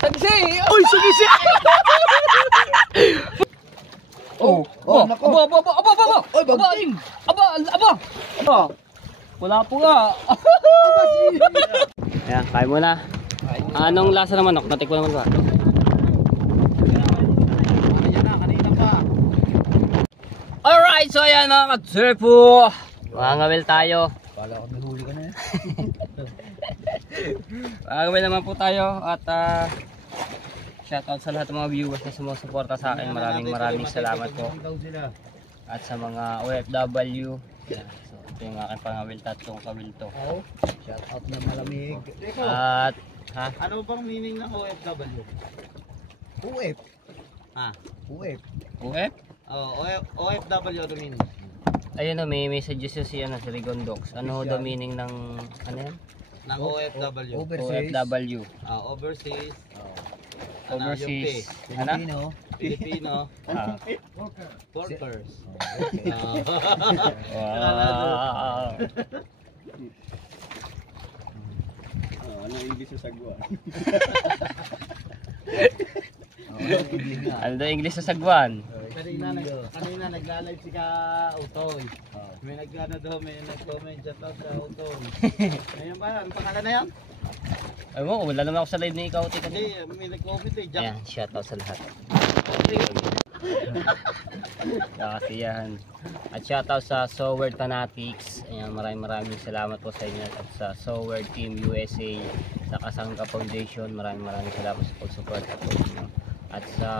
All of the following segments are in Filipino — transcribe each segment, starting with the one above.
Sagsi! Uy, sagsi! Oh, nako. Aba. Oy, bagting. Aba. Wala po nga. Ayan, kain mo na. Anong lasa ng manok? Natikman naman ba? Alright, so ayan mga ka-trepo. Mangawil tayo. Kala ko may huli ka na eh. Mangawil naman po tayo. At shoutout sa lahat ng mga viewers na sumusuporta sa akin. Maraming salamat po. At sa mga OFW. Yan. So ito yung aking pangawil, tatlong kawil to. Shoutout na malamig. At Ano bang meaning ng OFW? UF. UF. UF? Oh, OFW ano meaning? Ayun o, may messages si Rigondox. Ano the meaning ng ano yan? Ng OFW. OFW. Overseas. Overseas. Ano? Filipino. Workers. Wow. Ano English sa sagwa? Ano daw English sa sagwan? Kanina nagla-live si Ka Utoy. May nag-comment shoutout sa Utoy. Ayun ba? Ang pangalan na yan? Ay mo, wala naman ako sa live ni ikaw. Hindi, may nag-comment eh. Ayan, shoutout sa lahat. Kasi yan. At shoutout sa Sowerd Fanatics. Ayan, maraming salamat po sa inyo. At sa Sowerd Team USA, sa Kasangka Foundation, maraming salamat sa pag-support po. At sa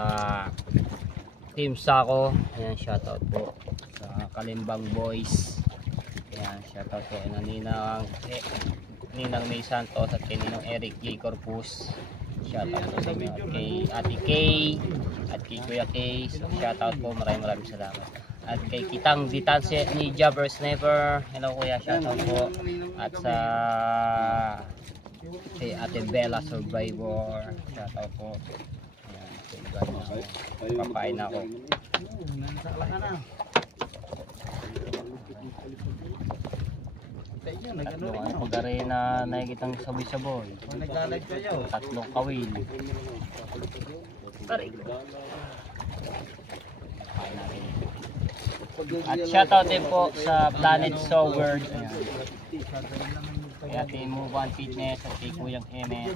Team Sako, ayan, shoutout po. Sa Kalimbang Boys, ayan, shoutout po. Ninang May Santos at kay Ninong Eric J. Corpus, shoutout po sa inyo. At kay Ate Kay at kay Kuya Kay, so shoutout po, maraming salamat. At kay Kitang Ditanse ni Jabber Sniper, hello kuya, shoutout po. At sa kay Ate Bella Survivor, shoutout po. Papain na ako. Tatlong pag-aray na nakikitang saboy-saboy. Nagla-live kayo. Tatlong kawil. At shoutout din po sa Planet Sowerd. Kaya Ate Move On Fitness at kay Kuyang Emet.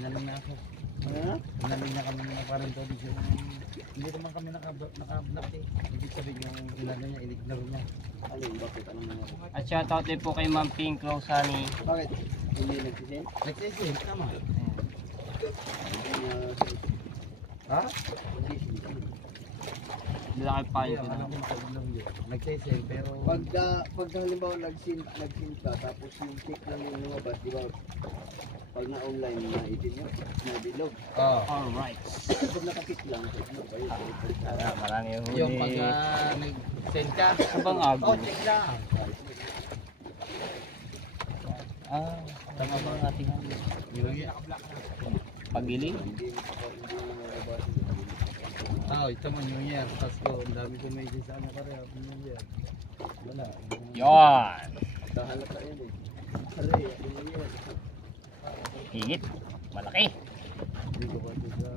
Inalang na ako. Inalang na kami na parang audition. Hindi naman kami naka-block eh. Ibig sabihin yung inalang niya, inignore niya. Bakit? Anong nangyari? At shoutout din po kay Ma'am Pink Rosani. Bakit? Hindi nagsisend? Nagsisend, tama. Ha? Lalaki pa yun. Nagsisend pero... Pag halimbawa nag-send ka, tapos yung check lang yung lumabas, di ba? Pag na-online na itin nyo, na-bilog. Alright. Pag nakapit lang, Marami yung huli. yung pag nag-send ka, Sabang ago. check lang. Tama ba ang ating pagiling? Ito mo New Year, Pasko, ang dami ko may isa na pareho, New Year. Wala. Yon! Kahalata yun eh. Pareho, New Year. Higit. Malaki. Hindi ko pa sa...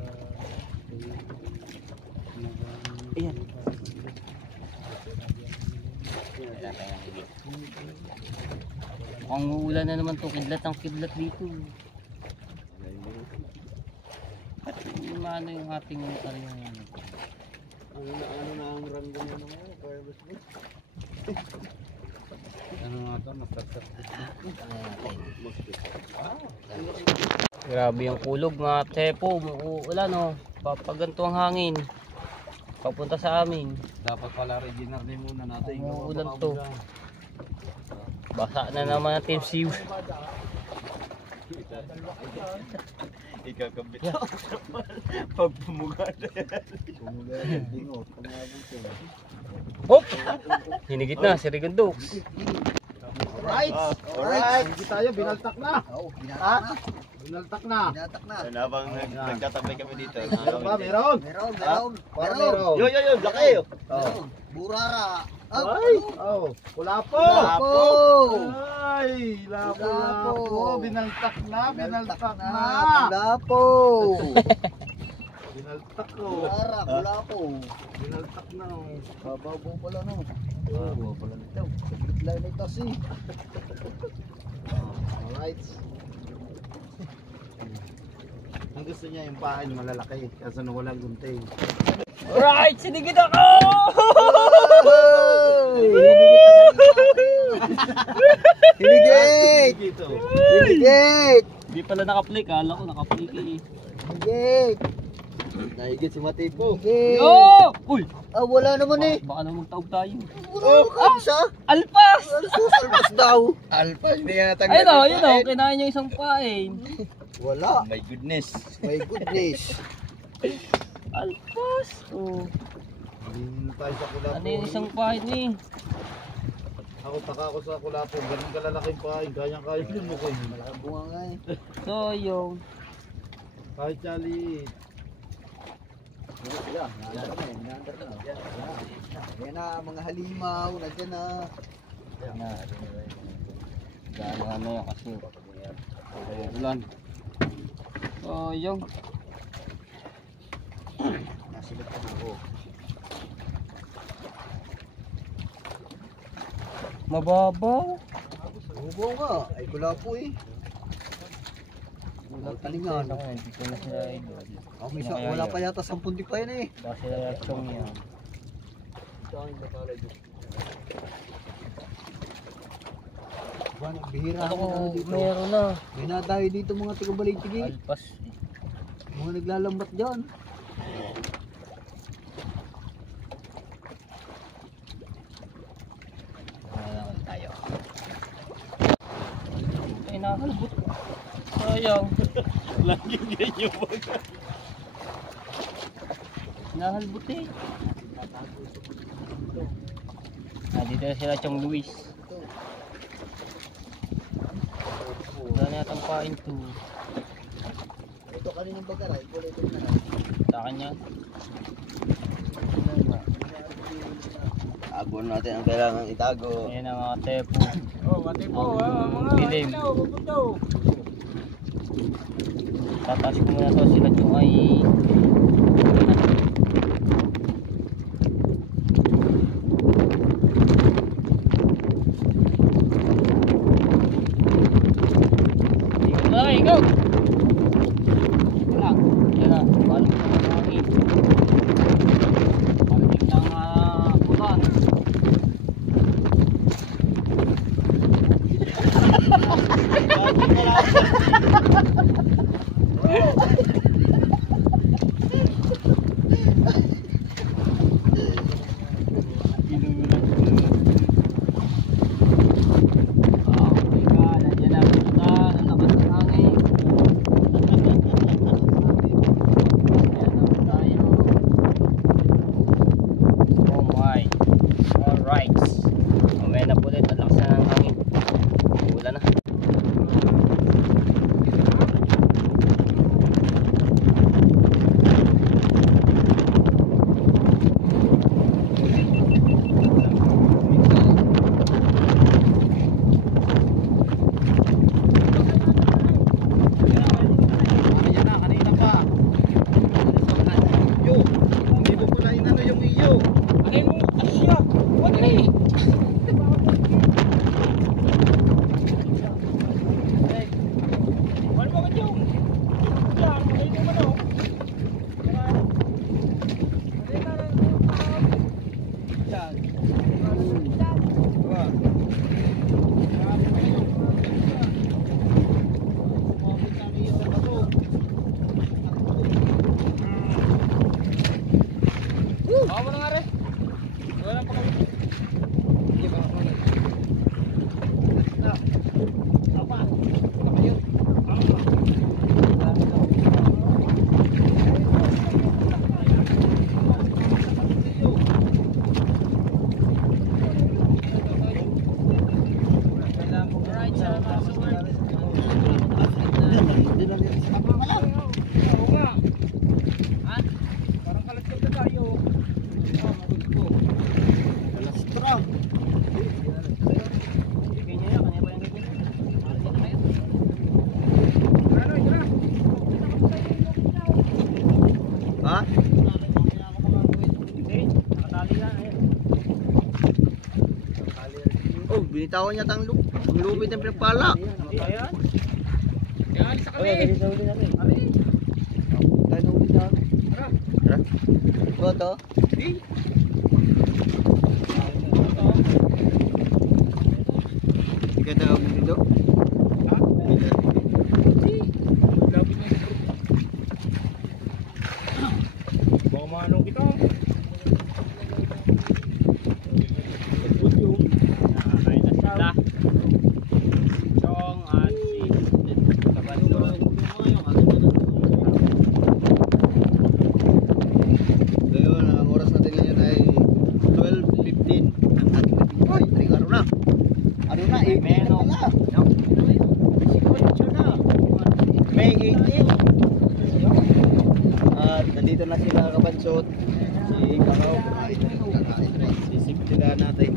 Ayan. Mukhang uulan na naman to. Kidlat ang kidlat dito. At ano yung ating kariyang Ano na ang ranggo niya naman? Kaya gusto mo? Ano nga ito? Nagtatap. Grabe yung kulog mga tepo. Wala no. Papaganto ang hangin. Papunta sa amin. Dapat pala regional din muna natin. Umuulan to. Basa na naman ang Team Siw. Ikakabit. Pag pumugad. Pumugad. Bingot. Hop! Hinigit na si Rigondox. Alright. Alright. Hindi tayo. Binaltak na. Binaltak na. Habang nagtatabay kami dito. Meron ba? Meron. Meron. Laki. Burara. Ay! Wala po. Wala po. Kulapo, binaltak na. Kulapo. Binaltak ko. Lara, kulapo. Binaltak na. Babaw pala no. Babaw pala nito. Saglit lang na ito si. Alright. Ang gusto niya yung pain malalaki. Kaso na walang gunting. Alright, sinigit ako! Hinigit! Dito. Hinigit! Hindi pala naka-play, kala ko naka-play eh. Hinigit! Nahigit si Matipo. Hinigit! Yo! Uy! Ah, wala naman eh. Baka na magtaog tayo. Oh, kapsa? Alpas! Susalbas daw. Alpha, hindi nga Ayun o, ayun o, kinain niya isang pain. Wala. My goodness. My goodness. Alpas! Oh. Hindi na tayo sa kulapo. Ano yung isang pain eh? Ako taka ako sa kulapo. Ganun kalalaking pain. Kayang-kaya yun mo ko. Malaking bunga nga eh. So yung... Kahit Charlie. Yan, minander na. Yan na, mga halimaw. Nandiyan na. Gano'n ano yun kasi. Ulan. So yung... Nasigat ka na ako. Mababaw. Bubo nga. Ay, kulapo eh. Wala talingan. Hindi ko na sila idol. Oh, wala pa yata 10 di pa yan eh. Baka sila chong yan. Buwan, bihira Ako ako dito. meron na. May nadayo dito mga taga-Balitigi. Alpas. Mga naglalambat dyan. Kailangan tayo. Ay nakakalabot. Sayang. Lagi ganyan mo. Nakakalabot eh. Dito na sila Chong Luis. Wala na yatang pain to. Ito kaninang bagaray. Kulay ito na. Sa kanya. Tago natin ang kailangan itago. Ayan ang mga tepo. Oh, Matipo. Ang dilim. Tatas ko muna to sila yung ay... Go! Lang. Yan na. Balik na ng hangin. Balik ng ulan. bitawan niya ang lubid ng pinagpala. Ayan. Okay, sa uli natin. Kaya ulit na. Tara. Boto? Hindi ka tawag dito? Baka maano kita. Nakakain na sila. Chong at si Kabanso. Ngayon, ang oras natin ngayon ay 12:15 ng ating gabi. Ay, araw na. Ano na, 18 na pala. May 18. At nandito na sila Kabansot. Si Kakao. Sisip sila natin.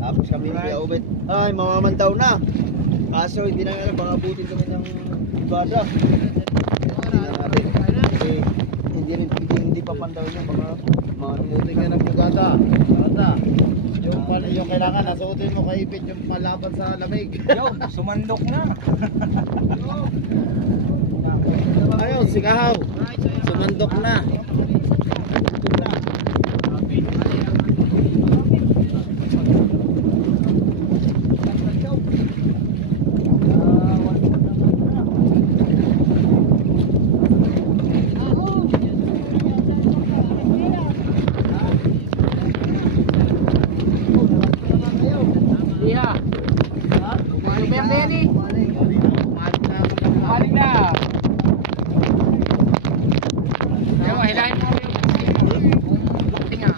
Tapos kami ni Obet. Ay, mamamantaw na. Kaso hindi na alam, baka abutin kami ng ibada. Hindi na natin. Kasi hindi pa pandaw niya. Baka Mabuti ka ng bugata. Bugata. Yung kailangan nasuotin mo kay Ipit yung malaban sa lamig. Sumandok na. Ayun, sigahaw. Sumandok na. Iya. Ano ba yung Benny? Maling na. Yo, hilahin mo yung tinga.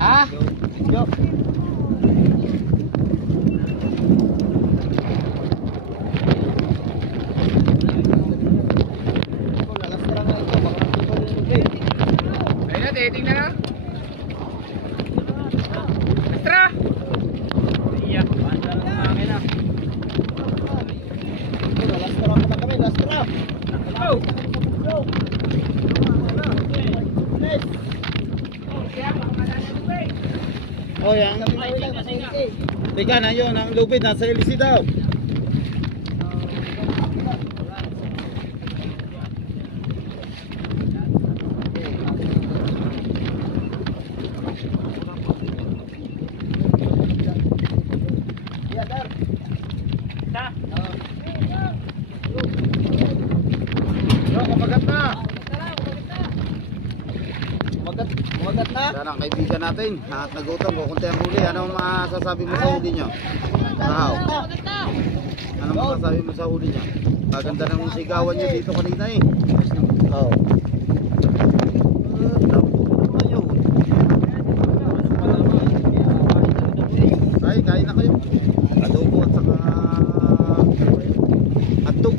Ha? Yo. Ayun na, dating na lang. Extra! Iya, paanda lang ng akin na. Go! Oh, yan. Teka na yun, ang lupit nasa LC daw. Yo, kumagat na. Kumagat na. Yan ang kaibigan natin. At nagutom, kukunti ang huli. Ano masasabi mo sa huli nyo? Wow. Ano masasabi mo sa huli nyo? Maganda ng sigawan nyo dito kanina eh. Oh. Ay, kain na kayo. Adobo at saka hotdog.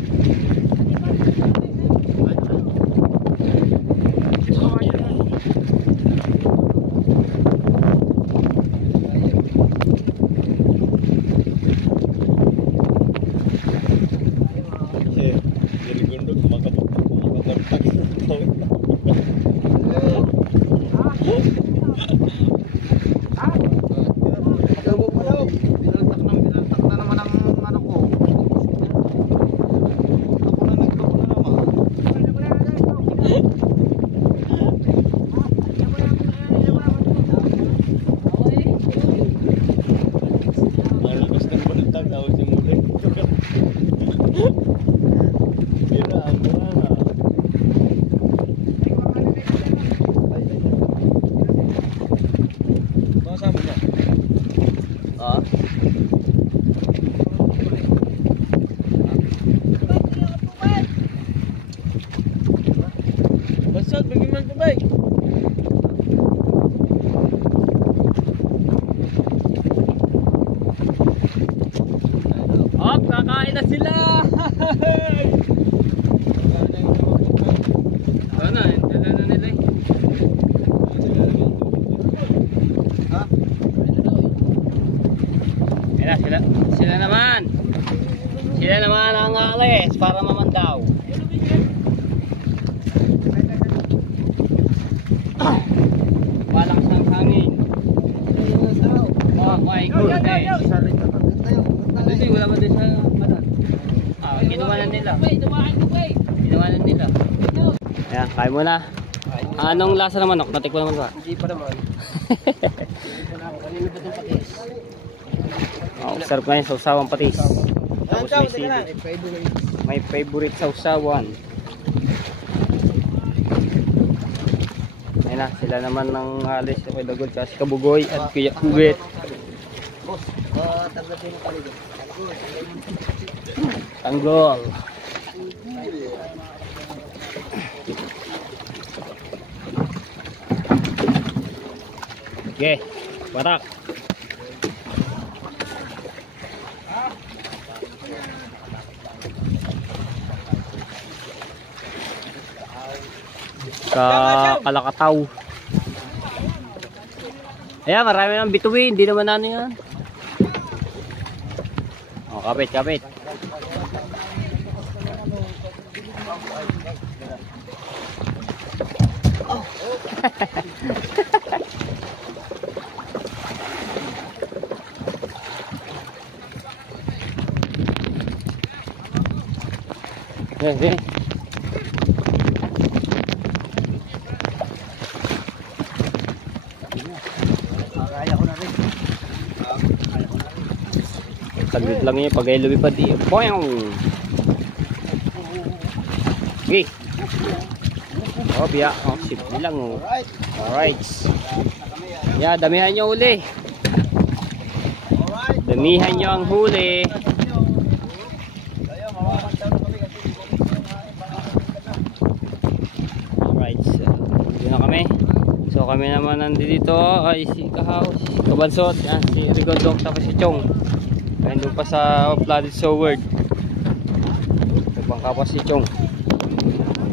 Binaltak na naman ang ano ko. Ako na nagtoko na naman. Malakas ng panagtag daw si Muli. Sira ang wala. Kasama mo? Ah? Basod, bigyan man pa ba? Op, kakain na sila! Ano, dala na nila eh. Ha? Ayan na, sila naman. Sila naman ang alis para mamandaw. Walang sang hangin. Oh my goodness. naman din sa kanan. Ginawa na nila. Ginawa na nila. Ayan, kain mo na. Anong lasa ng manok? Natikman naman ba? Hindi pa naman. Kanina pa itong patis. Sarap na yung sausawang patis. Tapos may sili. May favorite sausawan. Ayun na, sila naman ng alis. May dagod kasi Kabugoy at Kuya Kuwit. Boss, tanggapin mo pala dyan. Tanggol. Okay, batak. Kalakataw. Ayan, marami ng bituin. Hindi naman ano yan. O, kapit, kapit. Kaya ko na rin. Saglit lang yun pag ay lumipad di. Boing! Okay. Oh, biya. Oh, simple lang oh. Alright. Yeah, damihan nyo uli. Damihan nyo ang huli. Alright. So, yun na kami. So kami naman nandito ay si Kahaw, si Kabansot, yan, si Rigondong, tapos si Chong. Nandun pa sa Flooded Soward. Bangka pa si Chong.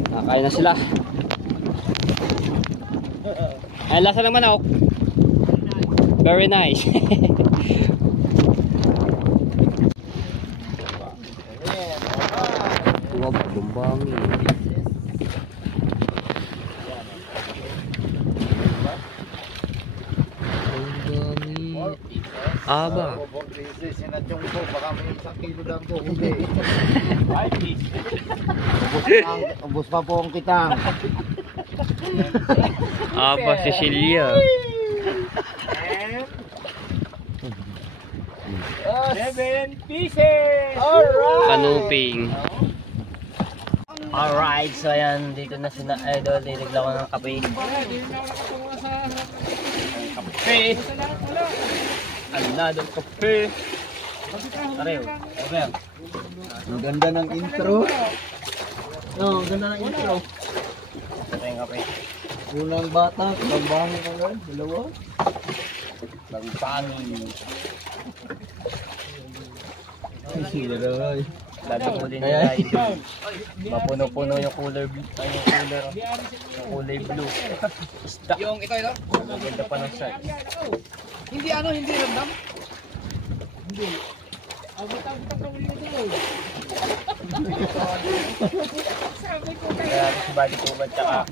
Nakakain na sila. Ay, lasa ng manok. Very nice. Wag bumbangin. Aba. Sinadyong ko, baka may 1 kilo lang po. Ubus pa po ang kita. Aba, Cecilia. 7 pieces! Kanuping. Alright, so ayan, dito na sina Idol, diligla ko ng kape. Kape! Another kape! Arew, over. Ang ganda ng intro. No, ang ganda ng intro. Ito yung kape. Unang bata, pagbaho ka lang, dalawa. Ang pangin. Lalo huli nila Idol. Mapuno-puno yung cooler blue. Ay, yung cooler. Yung kulay blue. Isda. Yung ito. Ang ganda pa ng size. Hindi ramdam? Kaya si Bali Kubad tsaka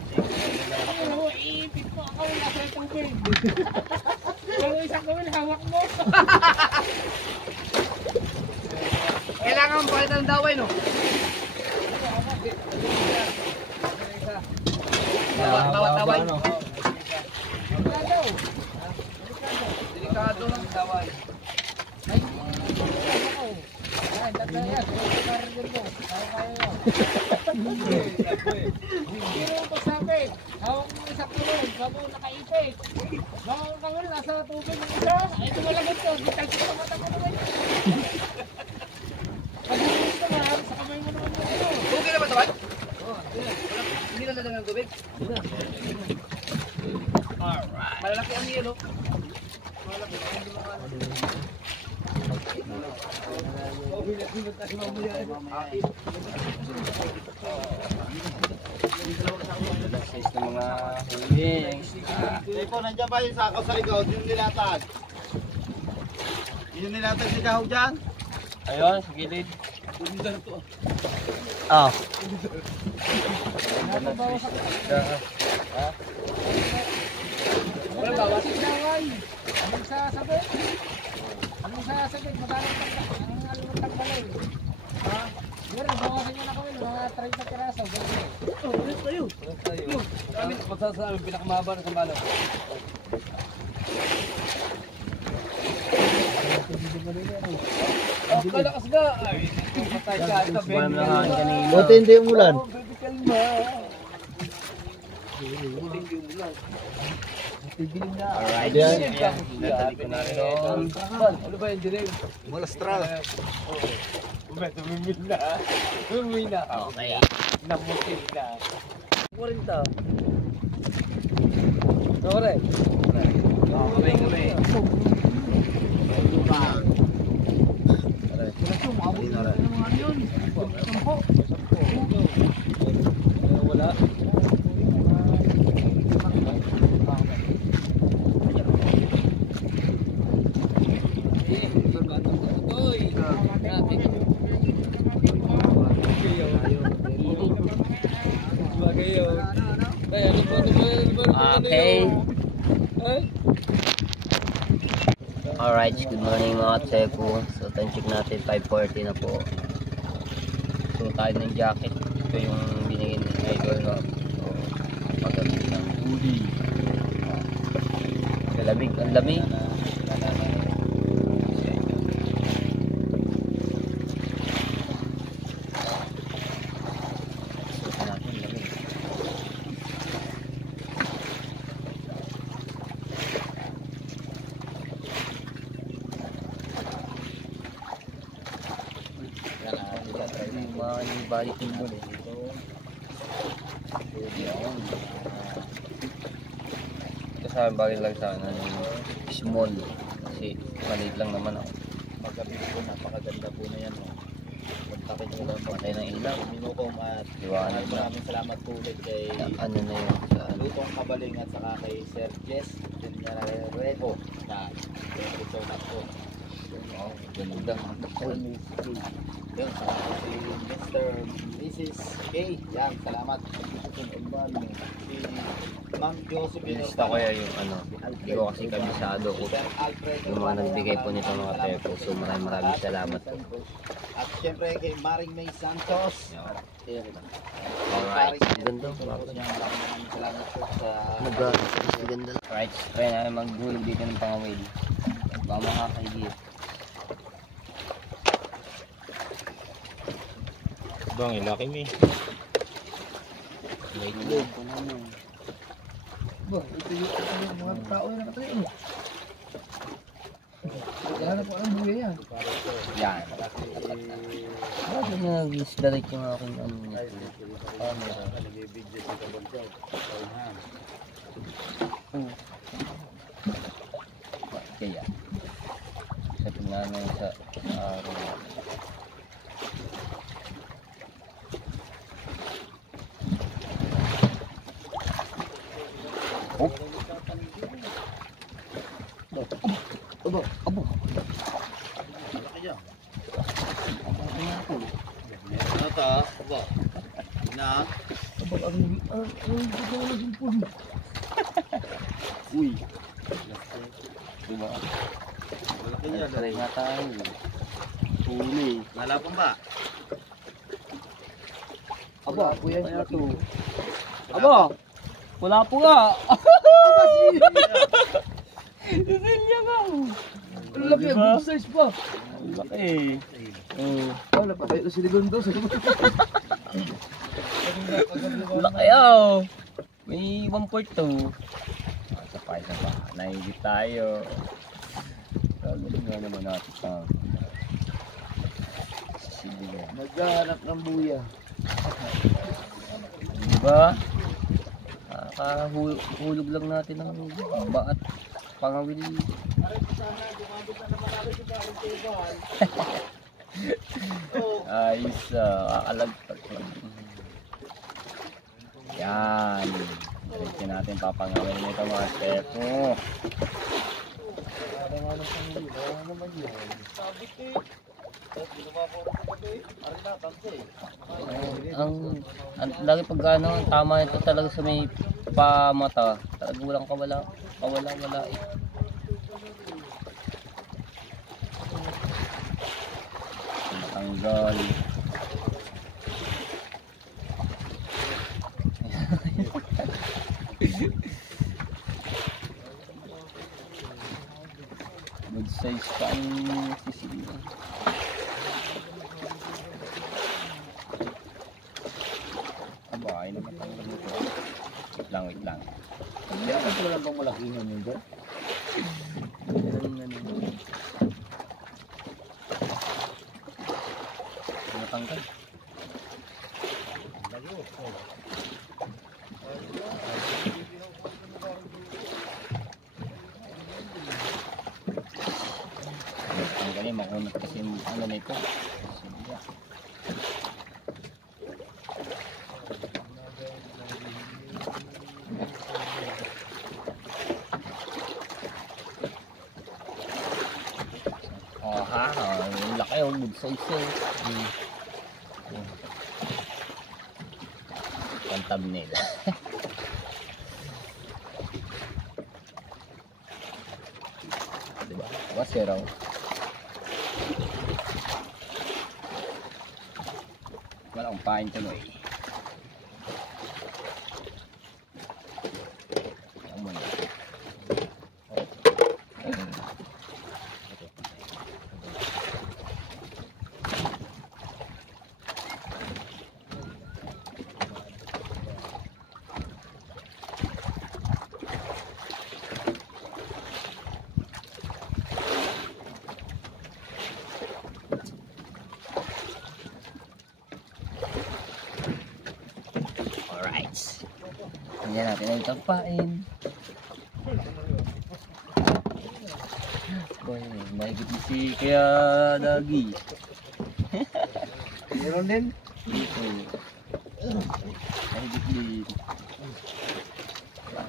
Kailangan palitan ng daway, no? Daway. Delikado ng daway. Hawak mo isa kulong, bago nakaipit. Bago ka wala, nasa tubig ng isa. Ito malagot ko, bitag ko sa mata ko naman. Pag gusto mo, sa kamay mo naman mo. Okay na ba ito, hindi na lang ng tubig. Malalaki ang yelo. size ng mga huli. Iko, nandiyan ba yung sakaw sa likod? Yung nilatag. Yung nilatag si Kahaw dyan? Ayun, sa gilid. Ah. Walang bawas. Daway. Anong sasabit? Anong sasabit? Madalang tagda. Anong alawang tagda? pala eh. Ha? Meron, bawasan nyo na kami ng mga 30 piraso. Ganyan. Kami, masasabi, pinakamahaba na sa malo. Oh, kalakas ka! Ay, patay ka. Walang langahan kanina. Buti hindi umulan. Kalma. Alright. Yan. Ayan. Natali ko na rin. Ano ba yung dilim? Malastral. Tumimil na. Tumimil na. Okay. Namutin na. 40. Kore. Kami. Wala. Okay. Alright, good morning mga Tsepo. So time check natin 5:40 na po. So tayo ng jacket. Ito yung binigay ni Idol, no? So magaling ng hoodie. Lamig, ang lamig. Suot natin, lamig. Yung mga balik yung ball eh. Ito sa akin bagay lang sa akin small kasi maliit lang naman ako. Magabi po, napakaganda po na yan. Puntakin nyo lang. Patay ng ilaw. Minukom at Liwanag na. maraming salamat po ulit kay Ano na yun sa ano. Lutong Kabaling at saka kay Sir Jess. Din niya na Reco. Thank you so much po. Oh, ganda. Yun, salamat si Mr. Mrs. K. Yan, salamat. Si Ma'am Josephine. Nilista ko yan yung ano. Hindi ko kasi kabisado ko. Sir Alfred. Yung mga nagbigay po nito mga tepo. So maraming salamat po. At syempre kay Maring May Santos. Alright. Ganda. Maraming salamat po sa Ganda. Alright. Try namin maghulog dito ng pangawil. Baka makakaigit. Bang, ilaki mi. Wait lang po naman. Ito yung mga tao na nakatayo. Wala po ang buhay yan. Yan. Bakit nag-disdirect yung aking ano nito? Camera. Kaya. Sa tingnan sa araw. Abo. Ano to? Abo. Na? Uy. Diba? Malaki niya. Try nga tayo. Huli. Lalapang ba? Aba, kuya niya to. Aba, wala po nga. Silya nga. Ang laki, good size pa. Ang laki. Wala pa kayo si Ligondo. Ang laki oh. May 1.2. Isa pa. Naigit tayo. Gagawin nga naman natin pa. Sige. Naghahanap ng buya. Diba? Nakahulog lang natin ng baat pangawil. Ayos, kakalagpag. Yan. Diretso natin papangawil nito mga stepo. Ang lagi pag ano, tama ito talaga sa may pamata. Talaga walang kawala eh. Tanggal. Good size pa ang sisiyo. Aba, ay naman tanggal nito. Wait lang. Hindi ako wala bang malaki yun yun dyan? Natanggal. Tanggalin, makunat kasi yung ano na ito. Sige. Oh ha, ang laki oh, good size eh. Ang thumbnail. Diba? What's your wrong? Wala akong pain tuloy. Ang muna. Alright. Tingnan natin ang itong pain. Boy, mahigit ni si Kaya Dagi. Meron din. Dito. Mahigit din.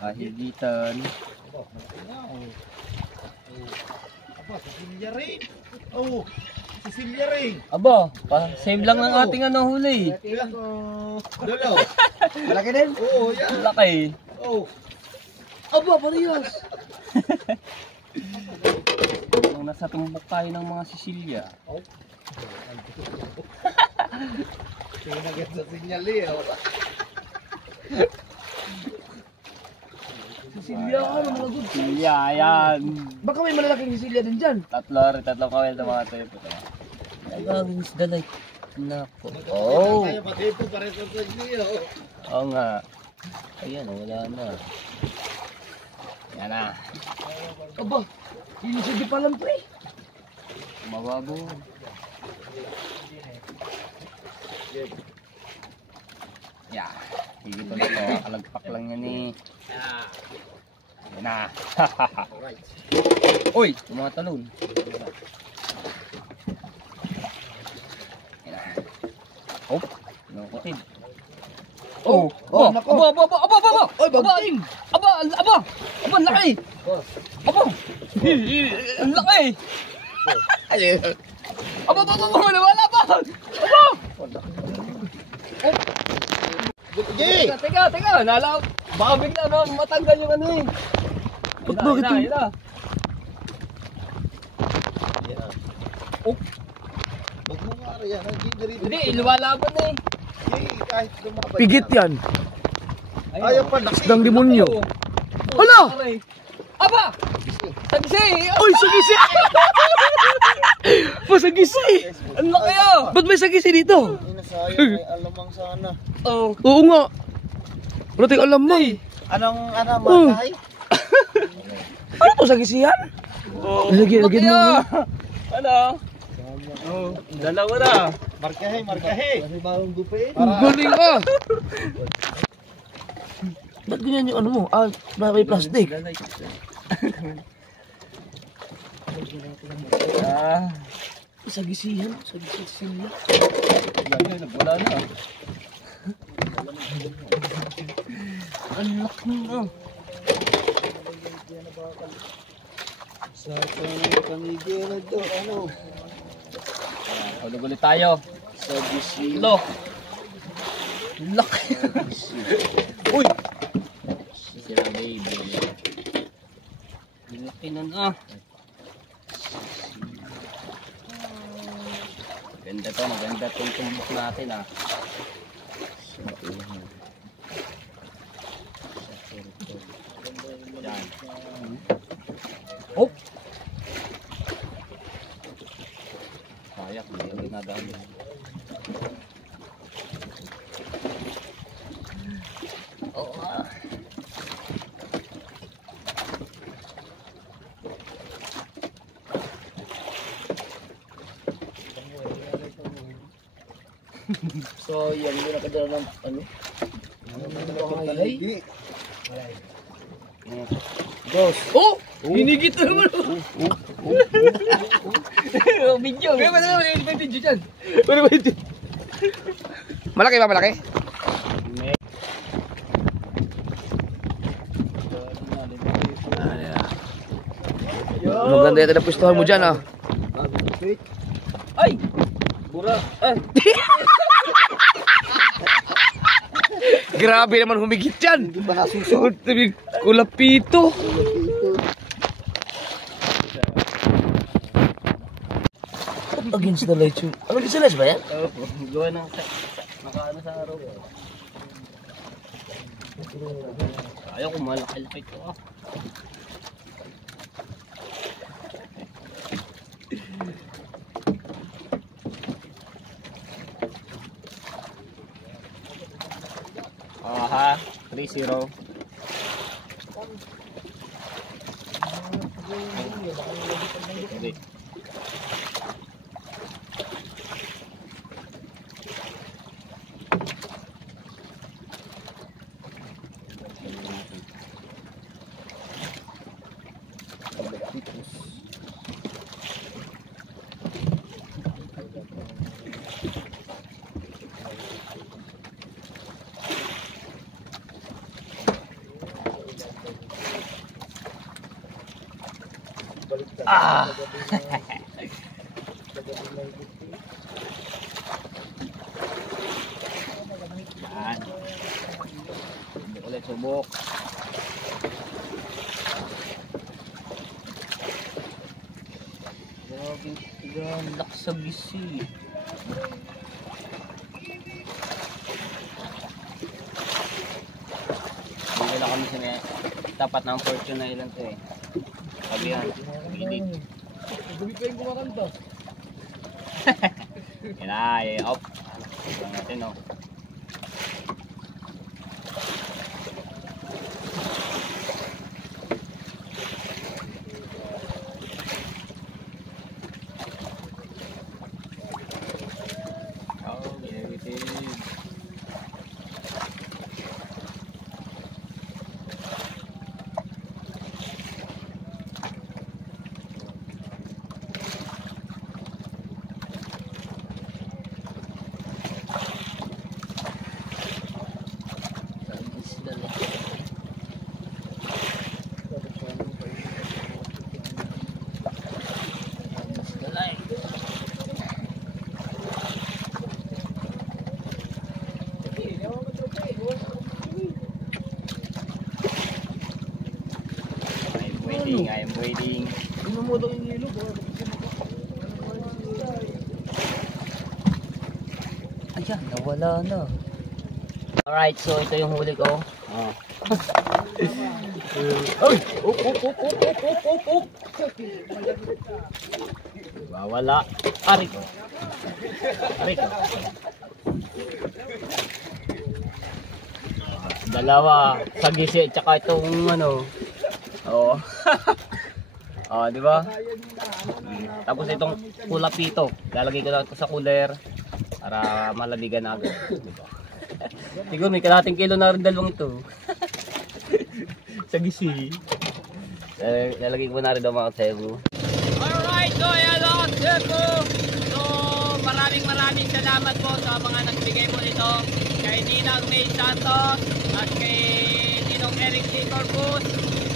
Kahigitan. Aba, Cecilia rin. Oh, Cecilia rin. Aba, save lang ng ating ano huli. Dalaw. Malaki din. Oo, yan. Laki. Oh. Aba, parehas. Nung nasa tumbok tayo ng mga Sicilia. Sinagat sa sinyal eh. Oh. Sicilia ka, mga good. Sicilia, ayan. Baka may malalaking Sicilia din dyan. Tatlong kawel na mga tayo. Ay, gagawin isda like. Nako. Oh. Kaya pati ito pares sa sinyal. Oo nga. Ayan, wala na. Yan na. Aba, yung sige pa lang pre. Mababo. Yeah. Higit ulit ito. Alagpak lang yan eh. Yan na. Uy! Yung mga talon. Yan na. Oh! Nakakutid. Oh! Oh, Aba! nako. Aba! Oy, bagting. Aba! Aba! Aba! Ang laki! Aba! Ang laki! Aba! Wala pa! Aba! Jay! Teka! Nala, baka bigla na matanggal yung ano eh. Bakit Yun yun? na. Oh, Huwag mo nga yan. hindi, ilwalaban na eh. Jay, kahit lumabay. Pigit yan. Ayaw pa. Isdang demonyo. Hala! Aray. Aba! Sagisi! Uy, sagisi! Pasagisi! Ang laki ah! Ba't may sagisi dito? Sayang, may alamang sana. Oh. Oo nga. Wala tayong alam mo. Anong, Oh. matay? Ano to, sagisihan? Lagyan Laki mo. ah! Ano? Oh, dalawa na. Markahe. Kasi bagong gupi. Ang galing ah! Ba't ganyan yung ano mo? Ah, may plastic. Ah, Sagisihan? Sagisihan? wala na. Ang laki na. Sa pamigyan na to, ano? Hulog ulit tayo. Sa bisi. Lo. Laki. Uy. Sira baby. Laki na na. Ganda to, maganda itong tumbok natin ah. Yan. Oh! Kayak, hindi nadaan. Oo ah. So, yan yung nakadala ng ano? Hindi. Boss. Oh! Hinigit na naman! Video! Kaya ba naman yung video dyan? Ano ba yun? Malaki ba, malaki? Maganda yata na pwestuhan mo dyan ah. Ay! Bura! Ay! Grabe naman humigit yan. Hindi pa nasusunod. Kulapito. Against the lights yun. Ano against the lights ba yan? Opo, gawa ng nakaano sa araw. Ayaw ko malaki-laki ito ah. Aha, 3-0. Hindi. Ah! Yan. Subok ulit, subok. Grabe, tigalak sa gisi. Hindi na kami sa tapat ng fortune na ilan to eh. Sabi yan, gilid. Gumit pa yung kumakanta. Yan na, up. Tignan natin oh. Oh, gilid. I'm waiting. Ayan, nawala na. Alright, so ito yung huli ko. Oh. Ay! Up! Wala. Arik. Arik. Dalawa. Sagisi, tsaka itong ano. Oo. Oh, di ba? Tapos itong kulapito, lalagay ko na ito sa cooler para malabigan agad, di ba? Siguro may kalahating kilo na rin dalawang ito. Sa gisi. Lalagay ko na rin daw mga Cebu. Alright, so ayan lang ang Cebu. So maraming salamat po sa mga nagbigay po nito. Kay Ninang May Santos at kay Ninong Eric C. Corpus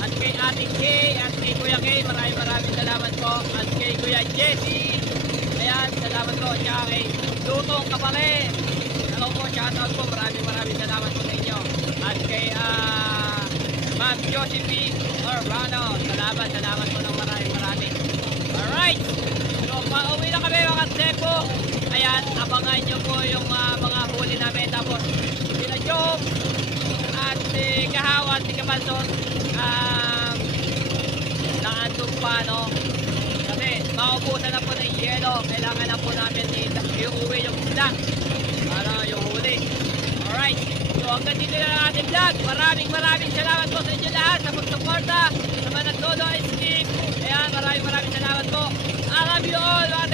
at kay Ate Kay at kay Kuya Kay. Maraming salamat po. At kay Kuya Jesse. Ayan, salamat po. Siya kay Lutong Kapale. Hello po, shoutout po. Maraming salamat po sa inyo. At kay Ma'am Josephine Urbano. Salamat po ng maraming. Alright. So, pauwi na kami mga Cebu. ayan, abangan nyo po yung mga huli namin. Tapos, sila Jom at si Kahaw at si Kabansot, naandun pa, no? Kasi, maubusan na po ng yelo. Kailangan na po namin iuwi yung isda para yung huli. Alright, so hanggang dito na ang ating vlog. Maraming salamat po sa inyo lahat sa pagsuporta, sa mga nagdodo, skip. Ayan, maraming salamat po. I love you all, mga